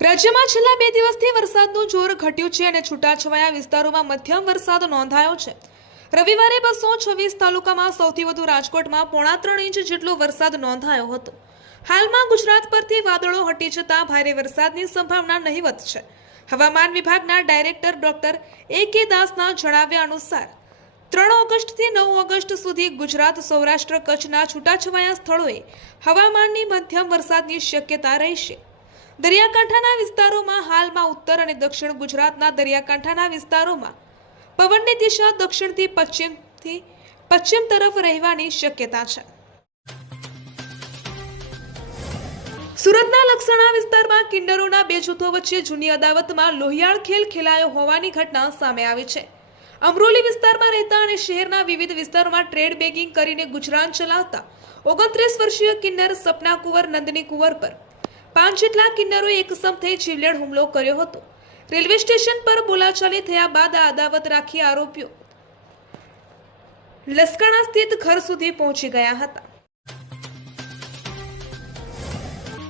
રાજ્યમાં છેલ્લા 2 દિવસથી વરસાદનું જોર ઘટ્યું છે અને છૂટાછવાયા વિસ્તારોમાં મધ્યમ વરસાદ નોંધાયો છે। રવિવારે 226 તાલુકામાં સૌથી વધુ રાજકોટમાં 3.5 ઇંચ જેટલો વરસાદ નોંધાયો હતો। હાલમાં ગુજરાત પરથી વાદળો હટી જતા ભારે વરસાદની સંભાવના નહીવત છે। હવામાન વિભાગના ડાયરેક્ટર ડોક્ટર A.K. દાસના જણાવ્યા અનુસાર 3 ઓગસ્ટથી 9 ઓગસ્ટ સુધી ગુજરાત, સૌરાષ્ટ્ર, કચ્છના છૂટાછવાયા સ્થળોએ હવામાનની મધ્યમ વરસાદની શક્યતા રહેશે। દરિયાકાંઠાના વિસ્તારોમાં હાલમાં ઉત્તર અને દક્ષિણ ગુજરાતના દરિયાકાંઠાના વિસ્તારોમાં પવનની દિશા દક્ષિણથી પશ્ચિમ તરફ રહેવાની શક્યતા છે। સુરતના લક્ષણા વિસ્તારમાં કિન્નરોના 2 જૂથો વચ્ચે જૂની અદાવતમાં લોહિયાળ ખેલ ખેલાયો હોવાની ઘટના સામે આવી છે। અમરોલી વિસ્તારમાં રહેતા અને શહેરના વિવિધ વિસ્તારોમાં ટ્રેડ બેગિંગ કરીને ગુજરાન ચલાવતા 29 વર્ષીય કિન્નર સપના કુંવર નંદની કુંવર પર 5 જેટલા કિન્નરોએ એકસમ થઈ જીવલેણ હુમલો કર્યો હતો। રેલવે સ્ટેશન પર બોલાચાલી થયા બાદ આ અદાવત રાખી આરોપીઓ લસકાણા સ્થિત ઘર સુધી પહોંચી ગયા હતા।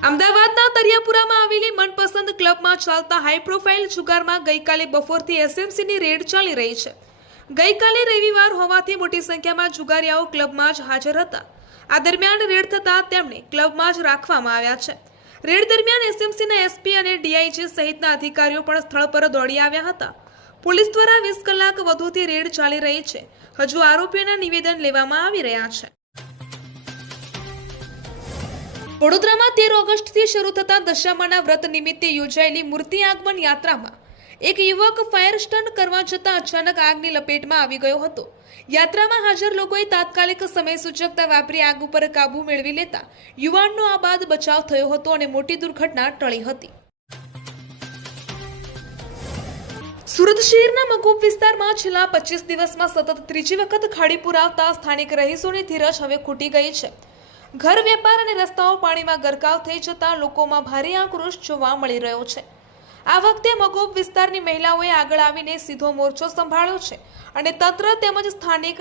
અમદાવાદના તરિયાપુરામાં આવેલી મનપસંદ ક્લબમાં ચાલતા હાઈ પ્રોફાઇલ જુગારમાં ગઈકાલે બપોરથી એસએમસીની રેડ ચાલી રહી છે। ગઈકાલે રવિવાર હોવાથી મોટી સંખ્યામાં જુગારીયાઓ ક્લબમાં જ હાજર હતા। આ દરમિયાન રેડ થતા તેમને ક્લબમાં જ રાખવામાં આવ્યા છે। રેડ દરમિયાન એસએમસીના એસપી અને ડીઆઈજી સહિતના અધિકારીઓ પણ સ્થળ પર દોડી આવ્યા હતા। પોલીસ દ્વારા 20 કલાક વધુથી રેડ ચાલી રહી છે। હજુ આરોપીઓના નિવેદન લેવામાં આવી રહ્યા છે। વડોદરામાં 13 ઓગસ્ટથી શરૂ થતા દશામાના વ્રત નિમિત્તે યોજાયેલી મૂર્તિ આગમન યાત્રામાં એક યુવક ફાયર સ્ટન્ટ કરવા જતાં અચાનક આગની લપેટમાં આવી ગયો હતો। યાત્રામાં હાજર લોકોએ તાત્કાલિક સમય સૂચકતા વાપરી આગ ઉપર કાબુ મેળવી લેતા યુવાનનો આ બાદ બચાવ થયો હતો અને મોટી દુર્ઘટના ટળી હતી। સુરત શહેરના મગોબ વિસ્તારમાં છેલ્લા 25 દિવસમાં સતત ત્રીજી વખત ખાડી પૂર આવતા સ્થાનિક રહીશોની ધીરજ હવે ખૂટી ગઈ છે। ઘર, વેપાર અને રસ્તાઓ પાણીમાં ગરકાવ થઈ જતા લોકોમાં ભારે આક્રોશ જોવા મળી રહ્યો છે। આ વખતે મગોબ વિસ્તારની મહિલાઓએ આગળ આવીને સીધો મોરચો સંભાળ્યો છે અને તંત્ર તેમજ સ્થાનિક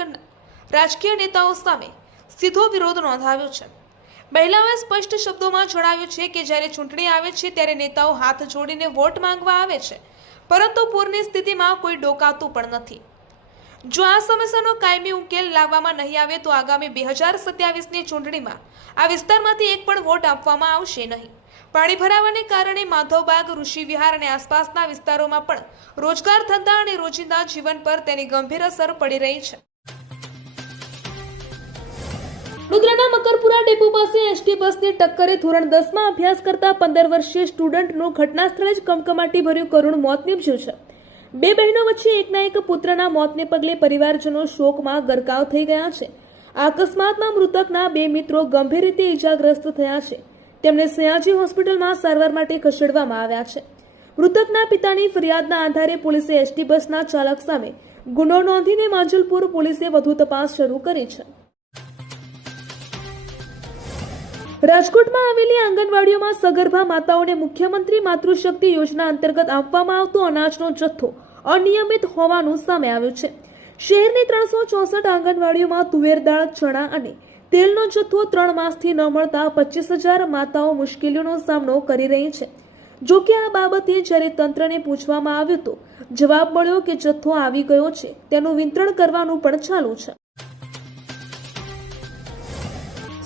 રાજકીય નેતાઓ સામે સીધો વિરોધ નોંધાવ્યો છે। મહિલાઓએ સ્પષ્ટ શબ્દોમાં જણાવ્યું છે કે જ્યારે ચૂંટણી આવે છે ત્યારે નેતાઓ હાથ જોડીને વોટ માંગવા આવે છે, પરંતુ પૂરની સ્થિતિમાં કોઈ ડોકાતું પણ નથી। જો આ સમસ્યાનો કાયમી ઉકેલ લાવવામાં નહીં આવે તો આગામી 2027ની ચૂંટણીમાં આ વિસ્તારમાંથી એક પણ વોટ આપવામાં આવશે નહીં। પાણી ભરાવાને કારણે માધવબાગ, ઋષિ વિહાર અને આસપાસના વિસ્તારોમાં પણ રોજગાર, ધંધા અને રોજિંદા જીવન પર તેની ગંભીર અસર પડી રહી છે। વડોદરાના મકરપુરા ડેપો પાસે એસટી બસની ટક્કરે ધોરણ 10માં અભ્યાસ કરતા 15 વર્ષીય સ્ટુડન્ટનું ઘટના સ્થળે જ કમકમાટી ભર્યું કરુણ મોત નીપજ્યું છે। 2 બહેનો વચ્ચે એકના એક પુત્રના મોતને પગલે પરિવારજનો શોકમાં ગરકાવ થઈ ગયા છે। આ અકસ્માતમાં મૃતકના 2 મિત્રો ગંભીર રીતે ઈજાગ્રસ્ત થયા છે। તેમને સયાજી હોસ્પિટલમાં સારવાર માટે ખસેડવામાં આવ્યા છે। મૃતકના પિતાની ફરિયાદના આધારે પોલીસે એસટી બસના ચાલક સામે ગુનો નોંધીને માંજલપુર પોલીસે વધુ તપાસ શરૂ કરી છે। રાજકોટમાં આવેલી આંગણવાડીઓમાં સગર્ભા માતાઓને મુખ્યમંત્રી માતૃશક્તિ યોજના અંતર્ગત આપવામાં આવતો અનાજનો જથ્થો અનિયમિત હોવાનું સામે આવ્યું છે। શહેરની 364 આંગણવાડીઓમાં તુવેર દાળ, ચણા અને તેલનો જથ્થો 3 માસથી ન મળતા 25,000 માતાઓ મુશ્કેલીઓનો સામનો કરી રહી છે। જો કે આ બાબતે જ્યારે તંત્રને પૂછવામાં આવ્યું તો જવાબ મળ્યો કે જથ્થો આવી ગયો છે, તેનું વિતરણ કરવાનું પણ ચાલુ છે।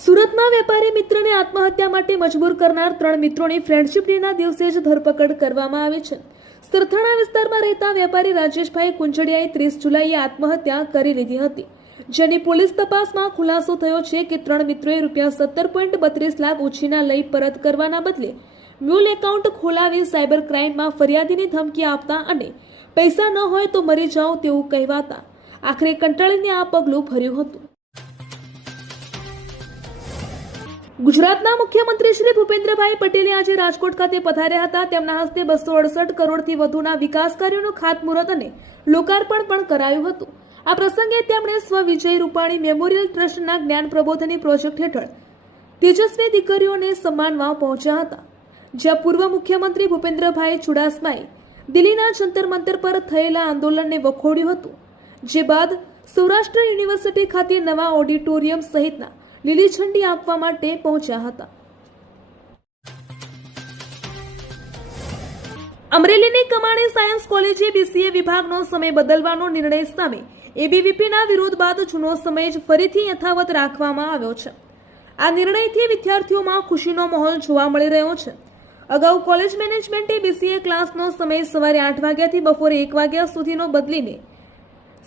સુરતમાં વેપારી મિત્રને આત્મહત્યા માટે મજબૂર કરનાર 3 મિત્રોની ફ્રેન્ડશિપ ડેના દિવસે જ ધરપકડ કરવામાં આવી છે। સરથાણા વિસ્તારમાં રહેતા વેપારી રાજેશભાઈ કુંજડિયાએ 30 જુલાઈએ આત્મહત્યા કરી લીધી હતી, જેની પોલીસ તપાસમાં ખુલાસો થયો છે કે 3 મિત્રોએ ₹17.32 લાખ ઉછીના લઈ પરત કરવાના બદલે મ્યુલ એકાઉન્ટ ખોલાવી સાયબર ક્રાઇમમાં ફરિયાદીની ધમકી આપતા અને પૈસા ન હોય તો મરી જાઓ તેવું કહેવાતા આખરે કંટાળીને આ પગલું ભર્યું હતું। ગુજરાતના મુખ્યમંત્રી શ્રી ભૂપેન્દ્રભાઈ પટેલે આજે રાજકોટ ખાતે પધાર્યા હતા। તેમના હસ્તે 268 કરોડથી વધુના વિકાસ કાર્યોનું ખાતમુહૂર્ત અને લોકાર્પણ પણ કરાયું હતું। આ પ્રસંગે તેમણે સ્વ વિજય રૂપાણી મેમોરિયલ ટ્રસ્ટના જ્ઞાન પ્રબોધની પ્રોજેક્ટ હેઠળ તેજસ્વી દીકરીઓને સન્માનવા પહોંચ્યા હતા, જ્યાં પૂર્વ મુખ્યમંત્રી ભૂપેન્દ્રભાઈ ચુડાસમાએ દિલ્હીના જંતર મંતર પર થયેલા આંદોલનને વખોડ્યું હતું, જે બાદ સૌરાષ્ટ્ર યુનિવર્સિટી ખાતે નવા ઓડિટોરિયમ સહિતના લીલી ઝંડી આપવા માટે પહોંચ્યા હતા। અમરેલીની કમાણી સાયન્સ કોલેજે બીસીએ વિભાગનો સમય બદલવાનો નિર્ણય સામે એબીવીપીના વિરોધ બાદ જૂનો સમય જ ફરીથી યથાવત રાખવામાં આવ્યો છે. આ નિર્ણયથી વિદ્યાર્થીઓમાં ખુશીનો માહોલ જોવા મળી રહ્યો છે. અગાઉ કોલેજ મેનેજમેન્ટે બીસીએ ક્લાસનો સમય સવારે 8 વાગ્યાથી બપોરે 1 વાગ્યા સુધીનો બદલીને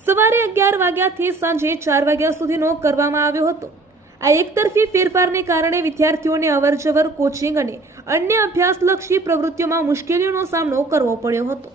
સવારે 11 વાગ્યાથી સાંજે 4 વાગ્યા સુધીનો કરવામાં આવ્યો હતો. આ એકતરફી ફેરફારને કારણે વિદ્યાર્થીઓને અવરજવર, કોચિંગ અને અન્ય અભ્યાસલક્ષી પ્રવૃત્તિઓમાં મુશ્કેલીઓનો સામનો કરવો પડ્યો હતો.